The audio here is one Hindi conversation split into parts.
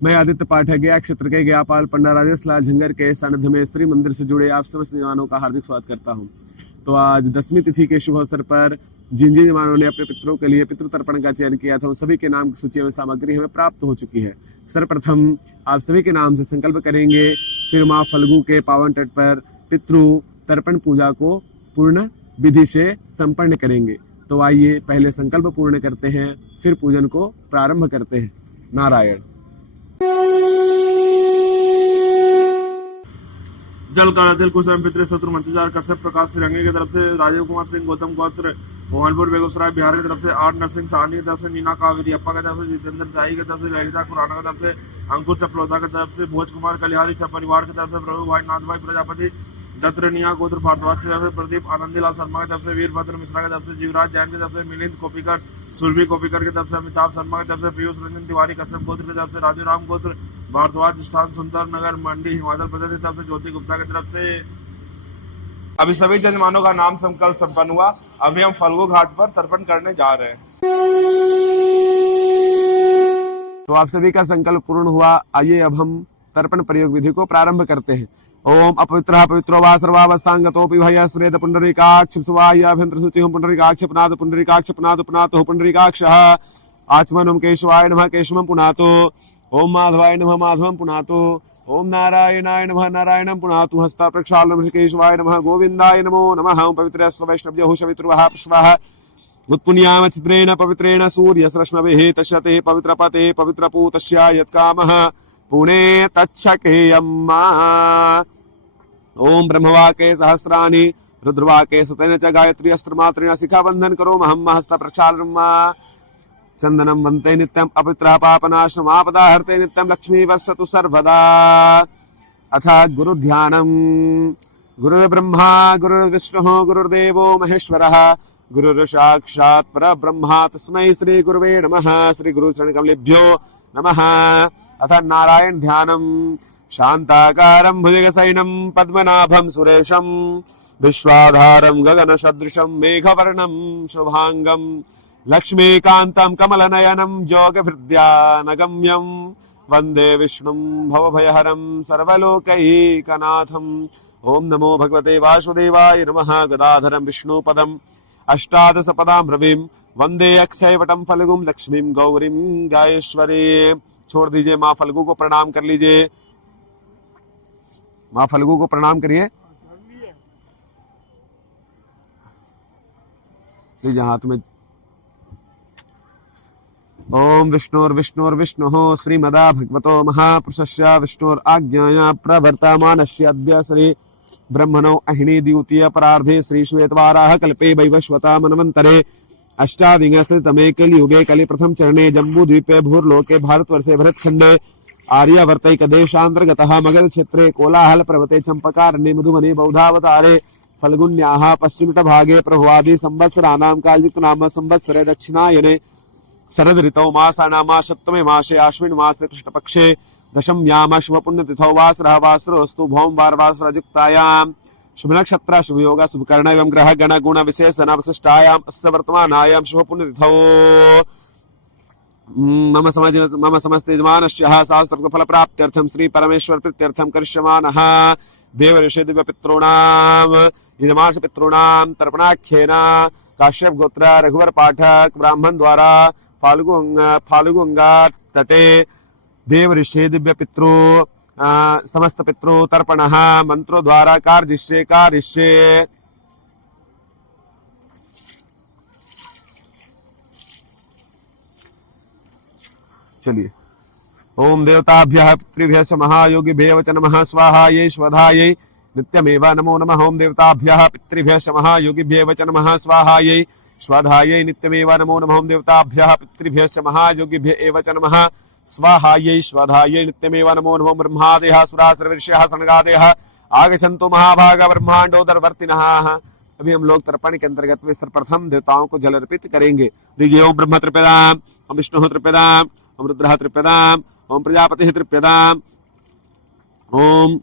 मैं आदित्य पाठक गया क्षेत्र के गयापाल पंडा राजेश लाल झंगर के सानिध्य में श्री मंदिर से जुड़े आप समस्त जवानों का हार्दिक स्वागत करता हूं। तो आज 10वीं तिथि के शुभ अवसर पर जिन जिन जवानों ने अपने पितरों के लिए पितृ तर्पण का चयन किया था उन सभी के नाम की सूची में सामग्री हमें प्राप्त हो चुकी है। सर्वप्रथम आप सभी के नाम से संकल्प करेंगे, फिर माँ फल्गु के पावन तट पर पितृ तर्पण पूजा को पूर्ण विधि से संपन्न करेंगे। तो आइए पहले संकल्प पूर्ण करते हैं, फिर पूजन को प्रारंभ करते हैं। नारायण। जल का दिल कुशल पितृ शत्रु मंत्रिजार कश्यप प्रकाश श्रीरंगी की तरफ से, राजीव कुमार सिंह गौतम गोत्र मोहनपुर बेगूसराय बिहार की तरफ से, आर नरसिंह साहनी की तरफ से, नीना कावेरी अप्पा की तरफ से, जितेंद्र जाई की तरफ से, ललिता खुराना की तरफ से, अंकुर चपलोदा की तरफ से, भोज कुमार कलिहारी सब परिवार की तरफ से, प्रभु भाई नाथ भाई प्रजापति दत्तनिया गोत्र भारद्वाज की तरफ से, प्रदीप आनंदीलाल शर्मा की तरफ से, वीरभद्र मिश्रा की तरफ से, जीवराज जैन की तरफ से, मिलिंद कोपिकर सुरभि कोपिकर की तरफ से, अमिताभ शर्मा की तरफ से, पीयूष रंजन तिवारी कश्यप गोत्र की तरफ से, राजू राम गोत्र भारद्वाज स्थान सुंदर नगर मंडी हिमाचल प्रदेश की तरफ से, ज्योति गुप्ता की तरफ से। अभी सभी जजमानों का नाम संकल्प संपन्न हुआ। अभी हम फल्गु घाट पर तर्पण करने जा रहे हैं। तो आप सभी का संकल्प पूर्ण हुआ। आइए अब हम तर्पण प्रयोग विधि को प्रारंभ करते हैं। ओम अपवित्र पवित्रो वा सर्वावस्थांगतोपि भय स्वेद पुंडरीकाक्ष स्वाह्याभ्यंतर शुचि पुंडरीकाक्ष पुनाद पुंडरीकाक्ष पुनाद पुनातो पुंडरीकाक्षः आचमनम केशवाय नमः केशवम पुनातो। ओम माधवाय नमः माधवम पुनातो। ओम नारायणाय नमः नारायणं पुनातु। हस्ता प्रक्षालनम केशवाय नमः गोविंदाय नमो नमः। ओम पवित्रस्व वैष्णव्यो शवितृवः पुष्पः उत्पुण्याम चित्रेण पवित्रेण सूर्यस्रश्मभिः तस्यते पवित्रपते पवित्रपूतस्य यत्कामः पुणे तच्छकेयम्। ओम ब्रह्मवाके सहस्राणि रुद्रवाके सुतेन च गायत्री अस्त्रमात्रेण शिखाबन्धन करो महम हस्त प्रक्षालनम्। चंदनम वन्ते नित्यम अपवित्रः पापनाशनम् आपदा हर्ते नित्यम लक्ष्मी वर्षतु सर्वदा। अथ गुरु ध्यानम्। गुरुर्ब्रह्मा गुरुर्विष्णुः गुरुर्देवो महेश्वरः गुरुर्साक्षात् परब्रह्म तस्मै श्री गुरुवे नमः। श्री गुरु चरण कमलेभ्यो नमः। अथ नारायण ध्यानम्। शान्ताकारं भुजगशयनं पद्मनाभं सुरेशं विश्वाधारं गगनसदृशं मेघवर्णं शुभांगं लक्ष्मीकान्तं कमलनयनं योगभृद्यानगम्यं वन्दे विष्णुं भवभयहरं सर्वलोकैकनाथम्। ओम नमो भगवते वासुदेवाय नमः। गदाधरं विष्णुपदम् अष्टादशपदां रविं वन्दे अक्षयवटं फल्गुं लक्ष्मीं गौरीं गायेश्वरीं। छोड़ दीजिए, माँ फल्गु को प्रणाम कर लीजिए। माँ फल्गु को प्रणाम करिए। लीजिए हाथ में। ओम विष्णुर्विष्णुर्विष्णुः श्रीमदा भगवतो महापुरुषस्य विष्णुराज्ञया प्रवर्तमानस्य अद्य श्री ब्रह्मणो अहिनी द्वितीय परार्धे श्री श्वेतवाराह कल्पे वैवस्वता मनवंतरे अष्टाधिकशततमे कलियुगे कलि प्रथम चरणे जम्बूद्वीपे भूर्लोके भारतवर्षे भरतखंडे आर्यावर्तैक देशांतर्गतः मगध क्षेत्रे कोलाहल पर्वते चंपकारण्ये मधुबनी बौद्धावतारे फल्गुन्याः पश्चिमत भागे प्रभवादि संवत्सराणां कालयुक्त नाम संवत्सरे दक्षिणायने शरद ऋतौ मासानां सप्तमे मासे आश्विन मासे कृष्णपक्षे दशम्यां शुभ पुण्यतिथौ वासरः वासरोऽस्तु भौम वासरयुक्तायां शुभ नक्षत्र शुभ योग शुभ कर्ण एवं ग्रह गण गुण विशेषण विशिष्टायाम अस्य वर्तमानायाम शुभ पुण्यतिथौ मम समस्त यजमानस्य शास्त्र फल प्राप्त्यर्थम श्री परमेश्वर प्रीत्यर्थम करिष्यमानः देव ऋषि दिव्य पितॄणाम यजमान पितॄणाम तर्पणाख्येन काश्यप गोत्र रघुवर पाठक ब्राह्मण द्वारा फाल्गुंगा तटे देव ऋषि दिव्य पितृ समस्त पितृ तर्पण मंत्रों द्वारा कार्य। चलिए। ओम देवताभ्यः पितृभ्यः च महायोगिभ्यः च नमः स्वाहायै स्वधायै नित्यमेव नमो नमः। ओम देवताभ्यः पितृभ्यः च महायोगिभ्यः च नमः स्वाहायै स्वधायै नित्यमेव नमो नमः। ओम देवताभ्यः पितृभ्यः च महायोगिभ्यः च नमः स्वाहायै स्वधायै नित्यमेव नमो नमः। ब्रह्मादयः सुराः सर्वऋषयः सनगादयः आगच्छन्तु महाभाग ब्रह्मांडोदरवर्तिनः। अभी हम लोग तर्पण के अंतर्गत में सर्वप्रथम देवताओं को जल अर्पित करेंगे। दीजिए। ओम ब्रह्म तृप्यताम्, ओम विष्णु तृप्यताम्, ओम रुद्रः तृप्यताम्, ओम प्रजापतिः तृप्यताम्, ओम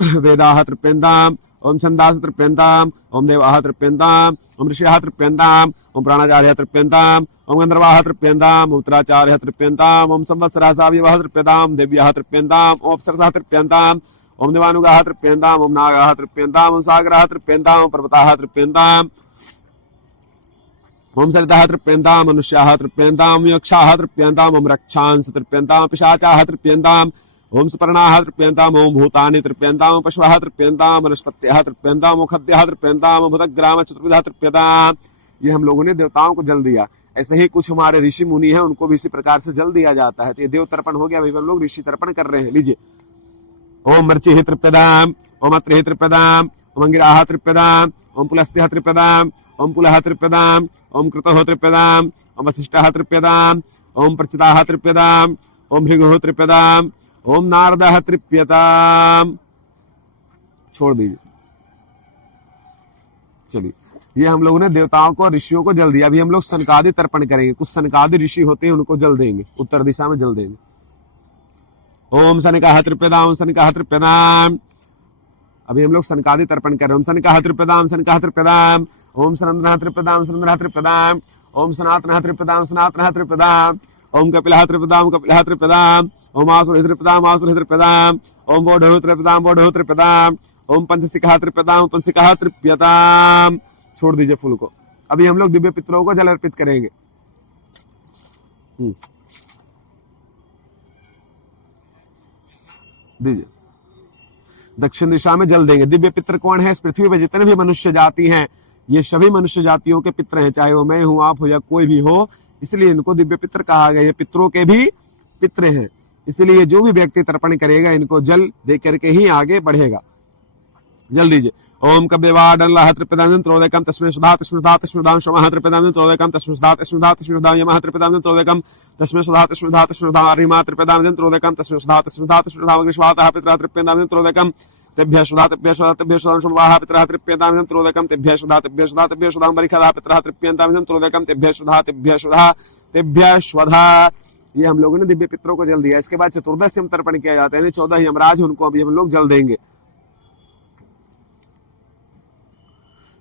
वेदाः तृप्यन्ताम्, ओम छंदास तृप्यंताम, ओम देवाः तृप्यंताम, ओम ऋषयः तृप्यंताम, ओम प्राणाचार्यः तृप्यंताम, ओम गंधर्वाः तृप्यंताम, ओम उत्तराचार्यः तृप्यंताम, ओम संवत्सरः सावयवः तृप्यताम, देव्यः तृप्यंताम, ओम अप्सरसः तृप्यंताम, ओम देवानुगाः तृप्यंताम, ओम नागाः तृप्यंताम, ओम सागरः तृप्यंताम, ओम पर्वताः तृप्यंताम, ओम सरिताः तृप्यन्ताम्, मनुष्याः तृप्यन्ताम्, यक्षाः तृप्यन्ताम्, ओम रक्षांस तृप्यन्ताम्, पिशाचाः तृप्यन्ताम्, ओम सुपर्णाः तृप्यन्ताम्, ओम भूतानि तृप्यन्ताम्, पशवः तृप्यन्ताम्, वनस्पतयः तृप्यन्ताम्, ओम खद्यः तृप्यन्ताम्, भूतग्राम चतुर्विधः तृप्यताम्। ये हम लोगों ने देवताओं को जल दिया। ऐसे ही कुछ हमारे ऋषि मुनि हैं, उनको भी इसी प्रकार से जल दिया जाता है। तो ये देव तर्पण हो गया, वही हम लोग ऋषि तर्पण कर रहे हैं। लीजिए, ओम मर्चिः तृप्यताम्, ओम अत्रिः तृप्यताम्, ओम अंगिराः तृप्यताम्, ओम पुलस्त्यः तृप्यताम्, ओम पुलः तृप्यताम्, ओम कृतः तृप्यताम्, ओम वसिष्ठः तृप्यताम्, ओम प्रचिताः तृप्यताम्, ओम भृगुः तृप्यताम्, ओम नारदः तृप्यताम्। छोड़ दीजिए। चलिए, ये हम लोगों ने देवताओं को, ऋषियों को जल दिया। अभी हम लोग सनकादि तर्पण करेंगे। कुछ सनकादि ऋषि होते हैं, उनको जल देंगे, उत्तर दिशा में जल देंगे। ओम सनकाः तृप्यताम्, ओम सनकाः तृप्यताम्। अभी हम लोग सनकादि तर्पण कर रहे हैं। ओम सनकाः तृप्यताम्, सनकाः तृप्यताम्, ओम सनंदनः तृप्यताम्, सनंदनः तृप्यताम्, ओम सनातनः तृप्यताम्, सनातनः तृप्यताम्, ओम कपिलः तृप्यताम्, कपिलः तृप्यताम्, ओम आसुरः तृप्यताम्, आसुरः तृप्यताम्, ओम बोढः तृप्यताम्, बोढः तृप्यताम्, ओम पंचसिकः तृप्यताम्, पंचसिकः तृप्यताम्। छोड़ दीजिए फूल को। अभी हम लोग दिव्य पितरों को जल अर्पित करेंगे। दीजिए, दक्षिण दिशा में जल देंगे। दिव्य पितर कौन है? इस पृथ्वी पर जितने भी मनुष्य जाति हैं, ये सभी मनुष्य जातियों के पितर हैं, चाहे वो मैं हूं, आप हो या कोई भी हो। इसलिए इनको दिव्य पितर कहा गया। ये पितरों के भी पितर हैं। इसलिए जो भी व्यक्ति तर्पण करेगा, इनको जल दे करके ही आगे बढ़ेगा। जल दीजिए। ओम कव्यवाडल्लाह तृप्यताम् त्रोदकम तस्मै सुधा तस्मै सुधा तस्मै सुधां शमः तृप्यताम् त्रोदकम तस्मै सुधा तस्मै सुधा तस्मै सुधां यमः तृप्यताम् त्रोदकम तस्मै सुधा तस्मै सुधा तस्मै सुधां अरिमा तृप्यताम् त्रोदकम तस्मै सुधा तस्मै सुधा तस्मै सुधां अग्निश्वातः पितरः तृप्यताम् त्रोदकम तेभ्यः सुधा तेभ्यः सुधा तेभ्यः सुधां शमवाः पितरः तृप्यताम् त्रोदकम तेभ्यः सुधा तेभ्यः सुधा तेभ्यः सुधां बरिखदः पितरः तृप्यताम् त्रोदकम तेभ्यः सुधा तेभ्यः सुधा तेभ्यः स्वधा। ये हम लोगों ने दिव्य पितरों को जल दिया। इसके बाद चतुर्दश में तर्पण किया जाता है। 14 यमराज, उनको अभी हम लोग जल देंगे।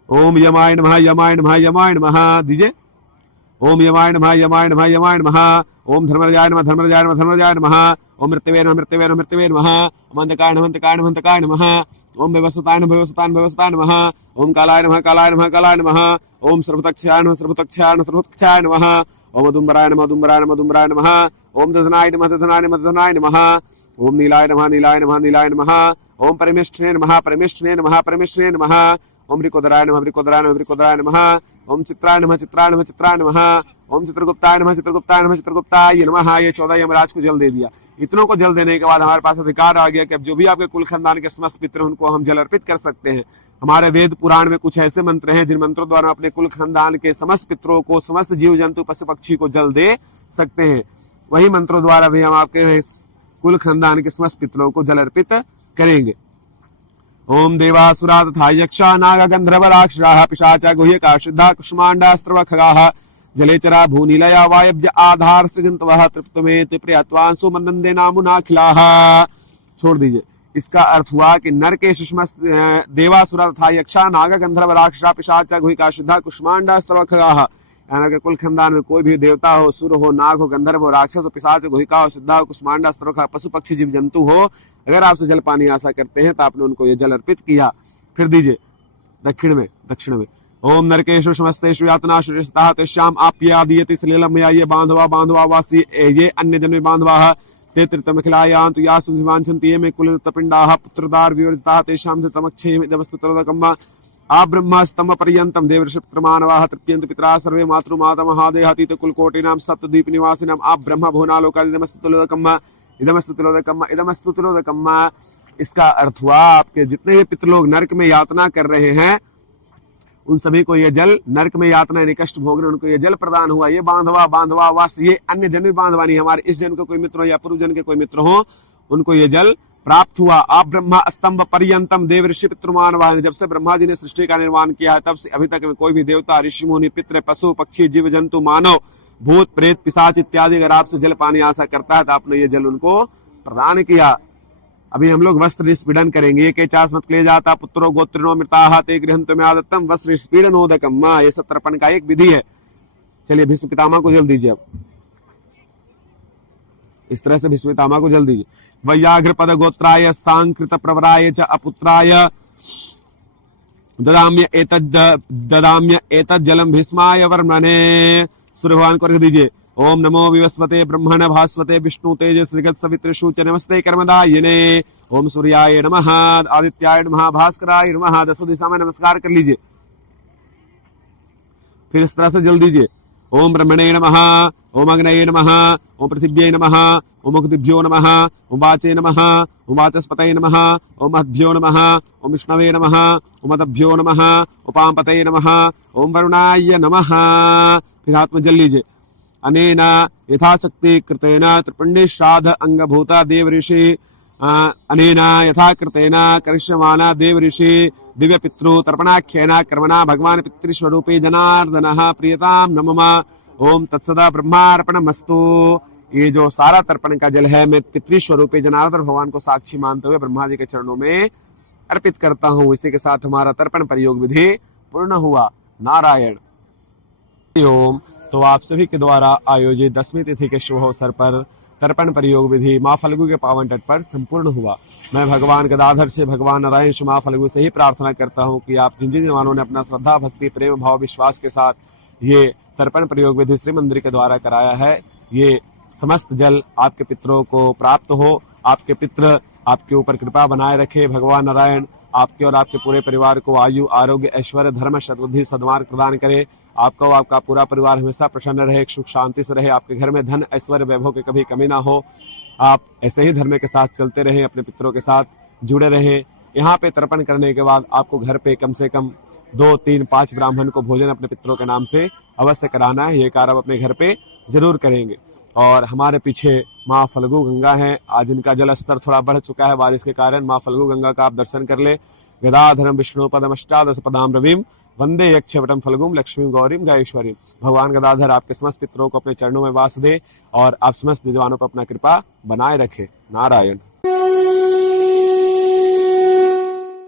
ओम यमाय नमः, यमाय नमः, यमाय नमः। दीजिए। ओम यमाय नमः, यमाय नमः, यमाय नमः। ओम धर्मराजाय नमः, धर्मराजाय नमः, धर्मराजाय नमः। ओम मृत्यवे नमः, मृत्यवे नमः, मृत्यवे नमः। ओम अंधकाय नमः, अंधकाय नमः, अंधकाय नमः। ओम व्यवस्थाय नमः, व्यवस्थाय नमः, व्यवस्थाय नमः। ओम कालाय नमः, कालाय नमः, कालाय नमः। ओम सर्वतक्षाय नमः, सर्वतक्षाय नमः, सर्वतक्षाय नमः। ओम दुम्बराय नमः, दुम्बराय नमः, दुम्बराय नमः। ओम दधनाय नमः, दधनाय नमः, दधनाय नमः। ओम नीलाय नमः, नीलाय नमः, नीलाय नमः। ओम परमेष्ठिने नमः, परमेष्ठिने नमः, परमेष्ठिने नमः। ओम रिकोदराय नमः, रिकोदराय नमः, रिकोदराय नमः। ओम चित्राय नमः, चित्राय नमः, चित्राय नमः। ओम चित्रगुप्ताय नमः, चित्रगुप्ताय नमः, चित्रगुप्ताय नमः। ये 14 यमराज को जल दे दिया। इतनों को जल देने के बाद हमारे पास अधिकार आ गया कि अब जो भी आपके कुल खानदान के समस्त पितर, उनको हम जल अर्पित कर सकते हैं। हमारे वेद पुराण में कुछ ऐसे मंत्र हैं जिन मंत्रों द्वारा अपने कुल खानदान के समस्त पितरों को, समस्त जीव जंतु पशु पक्षी को जल दे सकते हैं। वही मंत्रों द्वारा भी हम आपके कुल खानदान के समस्त पितरों को जल अर्पित करेंगे। ओम देवासुरा तथा यक्षा नाग गंधर्व राक्षसाः पिशाचा गुह्यका सिद्धा कुष्मांडा स्त्रव खगाः जलेचरा भूनीलया वायव्य आधार सृजन्तवः तृप्तमेति प्रियत्वांसु मनन्दे नामुनाखिलाः। छोड़ दीजिए। इसका अर्थ हुआ कि नर के शिशुमस्त देवासुरा तथा यक्षा नाग गंधर्व राक्षसा पिशाचा गुह्यका सिद्धा कुष्मांडा स्त्रव खगाः, यानी कि कुल खानदान में कोई भी देवता हो, सुर हो, नाग हो, गंधर्व हो, राक्षस हो, पिशाच, गुहिका हो, सिद्धा हो, कुष्मांडा, स्त्रवखा, पशु पक्षी जीव जंतु हो, अगर आपसे जल पानी आशा करते हैं तो आपने उनको ये जल अर्पित किया। फिर दीजिए दक्षिण में। ओम नरकेशु समस्तेषु यातनाषु रिष्ताः तेषाम् आप्यादीयते सलिलम् या ये बांधवा वासी ये अन्य जन्मे बांधवाः ते त्रितमखिलायान्तु यासु विवाञ्छन्ति ये मे कुलपिण्डाः पुत्रदार विवर्जिताः तेषां धृतमक्षयमिदमस्तुतरोदकम् आ ब्रह्मस्तम पर्यंतम देवर्षिप्रमाणवाः तृप्यन्तु पितरा सर्वे मातृमाता महादेहातीत कुलकोटिनां सप्तद्वीप निवासिनां आ ब्रह्म भुवनालोकादिदमस्तुतिलोदकम्। इसका अर्थ हुआ आपके जितने भी पितर लोग नरक में यातना कर रहे हैं, उन सभी को ये जल, नरक में यातना निकष्ट भोग रहे, उनको ये जल प्रदान हुआ। ये बांधवा वास ये अन्य जन्म बांधवा नहीं, हमारे इस जन्म के कोई मित्र हो या पूर्व जन्म के कोई मित्र हो, उनको ये जल प्राप्त हुआ। आप ब्रह्मा स्तंभ पर्यंतम देव ऋषि पितृमानवाह, जब से ब्रह्मा जी ने सृष्टि का निर्माण किया है तब से अभी तक में कोई भी देवता, ऋषि मुनि, पितृ, पशु पक्षी, जीव जंतु, मानव, भूत प्रेत, पिशाच इत्यादि अगर आपसे जल पानी आशा करता है तो आपने ये जल उनको प्रदान किया। अभी हम लोग वस्त्र निष्पीडन करेंगे। के चास्मत क्ले जाता पुत्रो गोत्रिणो मृताः ते गृहन्तो में आदत्तम वस्त्र निष्पीडनोदकम। ये सब तर्पण का एक विधि है। चलिए भीष्म पितामह को जल दीजिए। अब इस तरह से भीष्म पितामह को जल दीजिए। वैयाघ्र पद गोत्राय सांकृत प्रवराय च अपुत्राय ददाम्य एतद् जलम भीष्माय वर्मणे। सूर्य भगवान को रख दीजिए। ओम नमो विवस्वते ब्रह्मण भास्वते विष्णु तेज श्रीगत सवितृषु च नमस्ते कर्मदायिने। ओम सूर्याय नमः आदित्याय नमः भास्कराय नमः। 10 दिशा में नमस्कार कर लीजिए। फिर इस तरह से जल दीजिए। ओम ब्रह्मणे नमः, ओम अग्नये नमः, ओम पृथिव्यै नमः, ओम मुक्तिभ्यो नमः, ओम वाचे नमः, ओम वाचस्पतये नमः, ओम महद्भ्यो नमः, ओम विष्णवे नमः, ओम मदभ्यो नमः, उपामपतये नमः, ओम वरुणाय नमः। फिर हाथ में जल लीजिए। अनेन यथाशक्ति कृतेन त्रिपुण्य श्राद्ध अंगभूता देव ऋषि अनेन यथाकृतेन करिष्यमाना देव ऋषि दिव्य पितृ तर्पणाख्येन कर्मणा भगवान पितृस्वरूपे जनार्दनः प्रियताम नमः। ओम तत्सदा ब्रह्मार्पणमस्तु। ये जो सारा तर्पण का जल है मैं पितृस्वरूपे जनार्दन भगवान को साक्षी मानते हुए ब्रह्मा जी के चरणों में अर्पित करता हूँ। इसी के साथ हमारा तर्पण प्रयोग विधि पूर्ण हुआ। नारायण। ओम। तो आप सभी के द्वारा आयोजित 10वीं तिथि के शुभ अवसर पर तर्पण प्रयोग विधि माँ फल्गु के पावन तट पर संपूर्ण हुआ। मैं भगवान गदाधर से भगवान नारायण से माँ फल्गु से ही प्रार्थना करता हूँ कि आप जिन जिन जवानों ने अपना श्रद्धा भक्ति प्रेम भाव विश्वास के साथ ये तर्पण प्रयोग विधि श्री मंदिर के द्वारा कराया है, ये समस्त जल आपके पितरों को प्राप्त हो। आपके पितृ आपके ऊपर कृपा बनाए रखे। भगवान नारायण आपके और आपके पूरे परिवार को आयु आरोग्य ऐश्वर्य धर्म सद्बुद्धि सद्मार्ग प्रदान करे। आपका और आपका पूरा परिवार हमेशा प्रसन्न रहे, सुख शांति से रहे। आपके घर में धन ऐश्वर्य वैभव की कभी कमी ना हो। आप ऐसे ही धर्म के साथ चलते रहे, अपने पितरों के साथ जुड़े रहे। यहाँ पे तर्पण करने के बाद आपको घर पे कम से कम 2, 3, 5 ब्राह्मण को भोजन अपने पितरों के नाम से अवश्य कराना है। ये कार्य आप अपने घर पे जरूर करेंगे। और हमारे पीछे माँ फल्गु गंगा है। आज इनका जल स्तर थोड़ा बढ़ चुका है बारिश के कारण। माँ फल्गु गंगा का आप दर्शन कर ले। गदाधरम विष्णु पदम अष्टादश पदाम रविम वंदे यक्षवटम फल्गुम लक्ष्मी गौरीम गायेश्वरी। भगवान गदाधर आपके समस्त पितरों को अपने चरणों में वास दे और आप समस्त विद्वानों पर अपना कृपा बनाए रखे। नारायण।